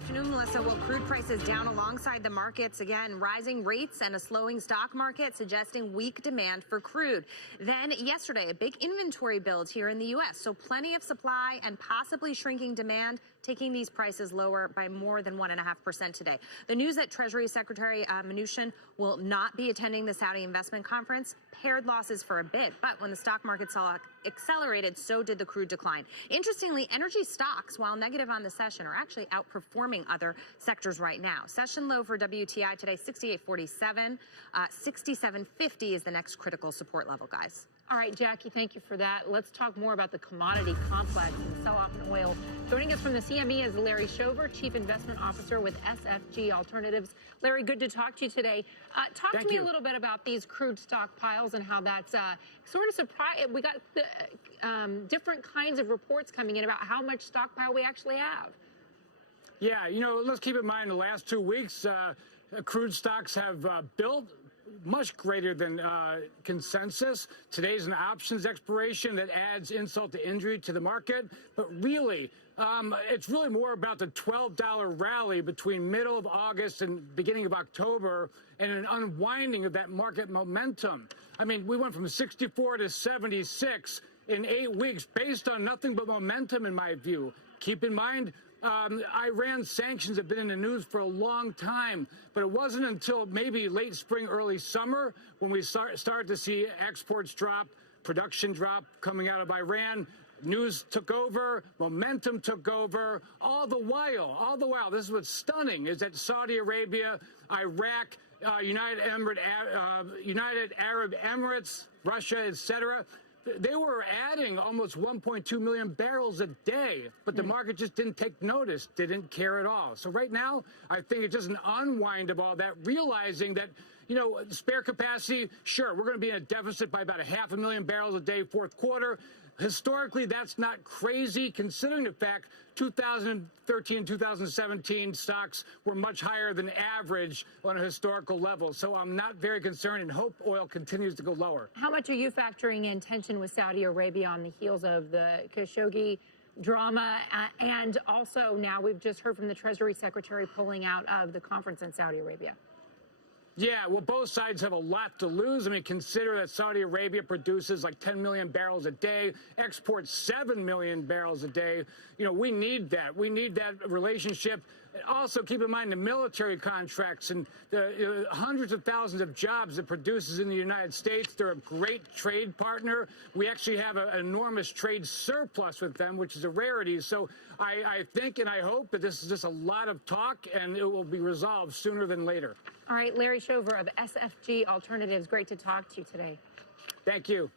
afternoon, Melissa. Well, crude prices down alongside the markets again. Rising rates and a slowing stock market suggesting weak demand for crude. Then yesterday, a big inventory build here in the U.S. So plenty of supply and possibly shrinking demand, taking these prices lower by more than 1.5% today. The news that Treasury Secretary Mnuchin will not be attending the Saudi investment conference pared losses for a bit. But when the stock market saw accelerated, so did the crude decline. Interestingly, energy stocks, while negative on the session, are actually outperforming other sectors right now. Session low for WTI today, 68.47. 67.50 is the next critical support level, guys. All right, Jackie, thank you for that. Let's talk more about the commodity complex and sell-off in oil. Joining us from the CME is Larry Shover, Chief Investment Officer with SFG Alternatives. Larry, good to talk to you today. Talk to me a little bit about these crude stockpiles and how that's sort of surprised. We got different kinds of reports coming in about how much stockpile we actually have. Yeah, let's keep in mind the last 2 weeks, crude stocks have built much greater than consensus. Today's an options expiration that adds insult to injury to the market. But really, it's really more about the $12 rally between middle of August and beginning of October and an unwinding of that market momentum. I mean, we went from 64 to 76 in 8 weeks based on nothing but momentum, in my view. Keep in mind, Iran sanctions have been in the news for a long time, but it wasn't until maybe late spring, early summer when we started to see exports drop, production drop coming out of Iran. News took over, momentum took over. All the while, this is what's stunning, is that Saudi Arabia, Iraq, United Arab Emirates, Russia, etc., they were adding almost 1.2 million barrels a day, but the market just didn't take notice, didn't care at all. So right now, I think it's just an unwind of all that, realizing that, spare capacity, sure, we're going to be in a deficit by about 500,000 barrels a day, fourth quarter. Historically, that's not crazy, considering the fact 2013, 2017 stocks were much higher than average on a historical level. So I'm not very concerned and hope oil continues to go lower. How much are you factoring in tension with Saudi Arabia on the heels of the Khashoggi drama? And also now we've just heard from the Treasury Secretary pulling out of the conference in Saudi Arabia. Yeah, well, both sides have a lot to lose. I mean, consider that Saudi Arabia produces like 10 million barrels a day, exports 7 million barrels a day. We need that. We need that relationship. Also, keep in mind the military contracts and the hundreds of thousands of jobs it produces in the United States. They're a great trade partner. We actually have an enormous trade surplus with them, which is a rarity. So I think and I hope that this is just a lot of talk and it will be resolved sooner than later. All right, Larry Shover of SFG Alternatives, great to talk to you today. Thank you.